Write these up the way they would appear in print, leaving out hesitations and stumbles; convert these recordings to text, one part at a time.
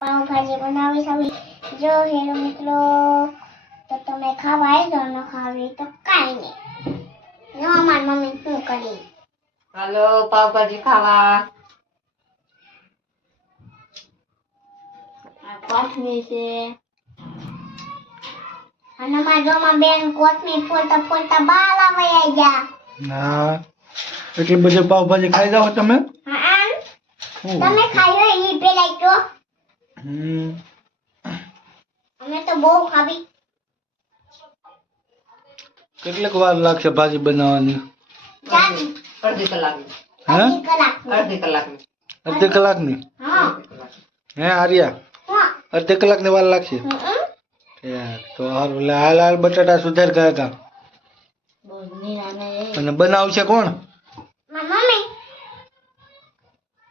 पाव भाजी बनावी सभी जो हेरो मित्रो तो તમે ખાવા આવી જાવ ન ખાવી તો કાઈ નહીં નો માર મમ્મી શું કરી હાલો પાવ ભાજી ખાવા આ કોથમી છે અને માર જોમાં બેન કોથમી ફોલતા ફોલતા બાલા વયા ગયા ના એટલે બધે પાવ ભાજી ખાઈ જાવ તમે હા તમે ખાયો ઈ પેલા તો અમે તો બહુ ખાવી કેટલીક વાર લાગશે ભાજી બનાવવાની અડધી કલાકની હે અડધી કલાકની અડધી કલાકની હા હે આર્યા હા અડધી કલાકની વાર લાગશે તો હારું લાલ લાલ બટાટા સુધાર ગયા કા અને બનાવશે કોણ મમ્મી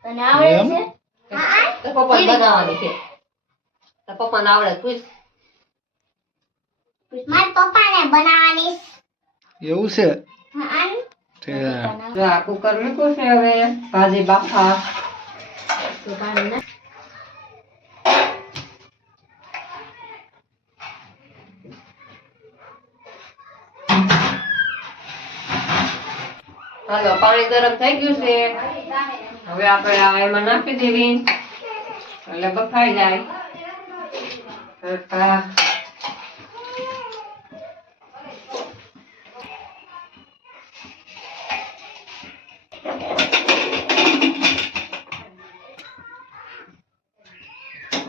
તને આવડે એમ? છે હા તો પપ્પા બનાવવાની છે તો પપ્પાને આવડે પૂછ માર પપ્પાને બનાવવાની એવું છે હા જો આ કુકર મૂક્યું છે હવે ભાજી બાફા તો પાણી ના હાલો પાણી ગરમ થઈ ગયું છે હવે આપણે આ એમાં નાખી દેવી એટલે બફાઈ જાય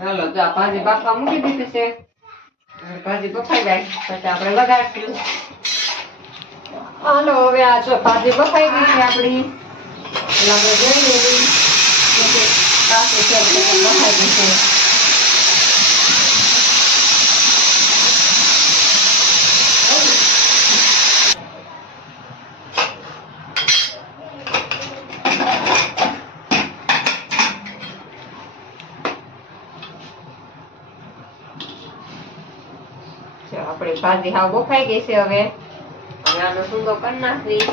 હાલો તો આ ભાજી બાફવા મૂકી દીધી છે ભાજી બફાઈ જાય પછી આપણે વઘારશું હાલો હવે આ જો ભાજી બફાઈ ગઈ છે આપણી એટલે આપણે જોઈ લેવી કાચું છે એટલે બફાઈ ગઈ છે આપણી ભાજી હાવ બફાઈ ગઈ છે હવે આનો સૂંદો કરી નાખવી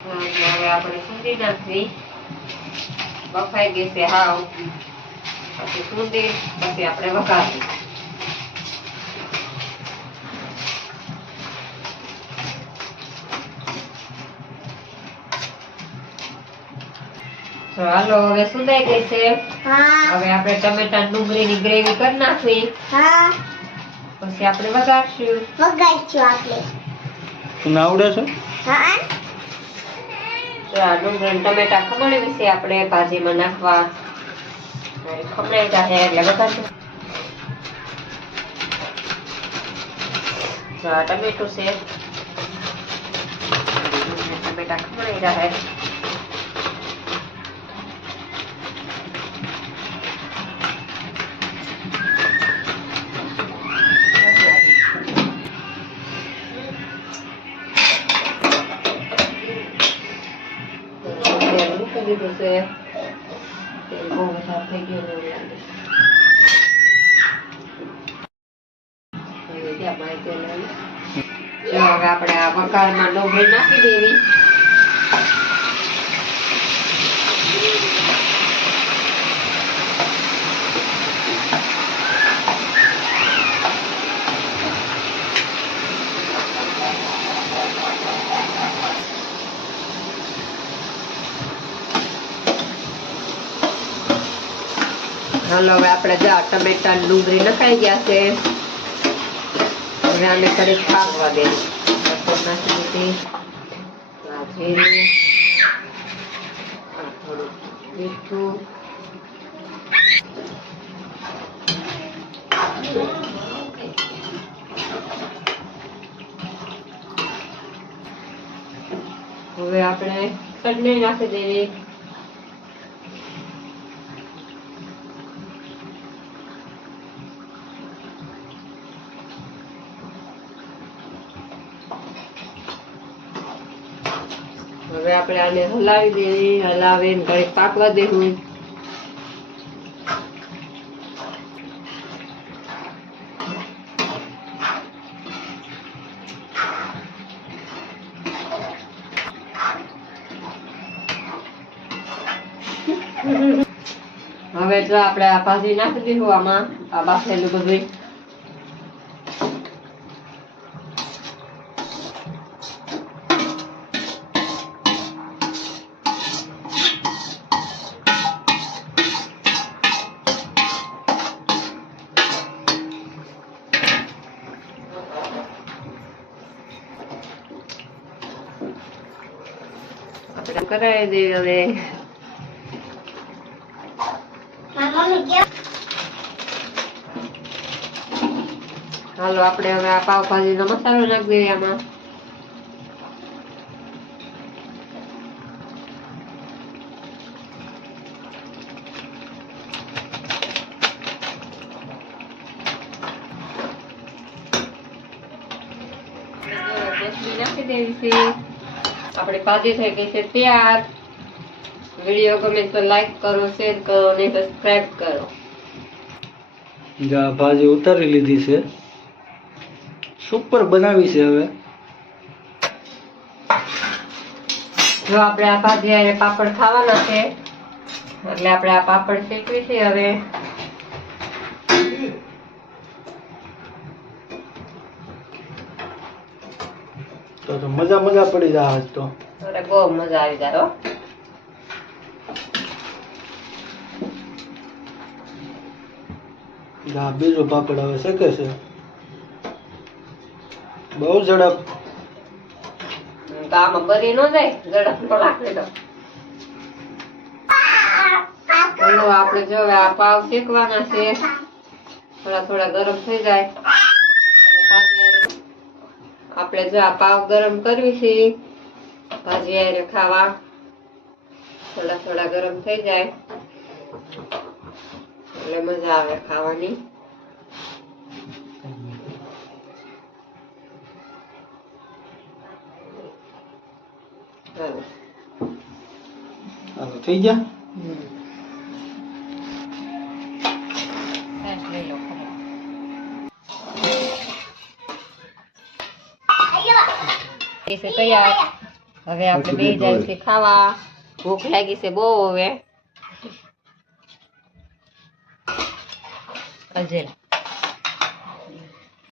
હવે આપણે સૂંદી નાખવી બફાઈ ગઈ છે હાવ પછી સૂંદી પછી આપણે વઘારવી હાલો હવે સુધાઈ ગઈ છે હા હવે આપણે ટમેટા ડુંગળીની ગ્રેવી કરી નાખવી હા પછી આપણે વઘારશું વગાડશું આપણે તને આવડે છે હા તો આ ડુંગળી ટમેટા ખમણી છે આપણે ભાજીમાં નાખવા ખમણાઈ જાય એટલે વઘારશું તો આ ટમેટું છે ટમેટા ખમણાઈ જાય દીધું છે તેલ બહુ વધારે થઈ ગયું એવું લાગે હવે આપણે આ વઘારમાં ડુંગળી નાખી દેવી હાલો હવે આપણે જો ટમેટા ડુંગળી નખાઈ ગયા છે હવે આને કરી પાકવા દે નાખી દીધી જીરું થોડું મીઠું હવે આપણે ચટણી નાખી દેવી હવે આપણે આને હલાવી દેવી હલાવીને ઘડીક પાકવા દેવું હવે જો આપણે આ ભાજી નાખી દીધું આમાં આ બાફેલું બધું. આપણે કરાવી દઈએ હવે. મારી મમ્મી કેમ હાલો આપણે હવે આ પાવભાજીનો મસાલો નાખી દઈએ આમાં. નાખી દેવી છે. આપણી ભાજી થઈ ગઈ છે તૈયાર. વિડીયો ગમે તો લાઈક કરો, શેર કરો અને સબસ્ક્રાઇબ કરો. જા ભાજી ઉતારી લીધી છે, સુપર બનાવી છે. હવે જો આપણે આ ભાજી હારે પાપડ ખાવાના છે એટલે આપણે આ પાપડ શેકવી છે હવે. તો મજા મજા પડી જાય આજ તો. અરે બહુ મજા આવી જાય હો. જા બીજો પાપડ હવે શેકે છે, બહુ ઝડપ. તો આમાં બરી ન જાય, ઝડપ નો રાખે તો. ચલો આપણે જો હવે આ પાવ શેકવાના છે, થોડા થોડા ગરમ થઈ જાય અને ભાજી હારે આપણે જો આ પાવ ગરમ કરવી છે ભાજી હારે ખાવા. થોડા થોડા ગરમ થઈ જાય એટલે મજા આવે ખાવાની. હાલો થઈ ગયા. તૈયાર. હવે આપણે બે જાય છે ખાવા. ભૂખ લાગી છે બહુ હવે. અજય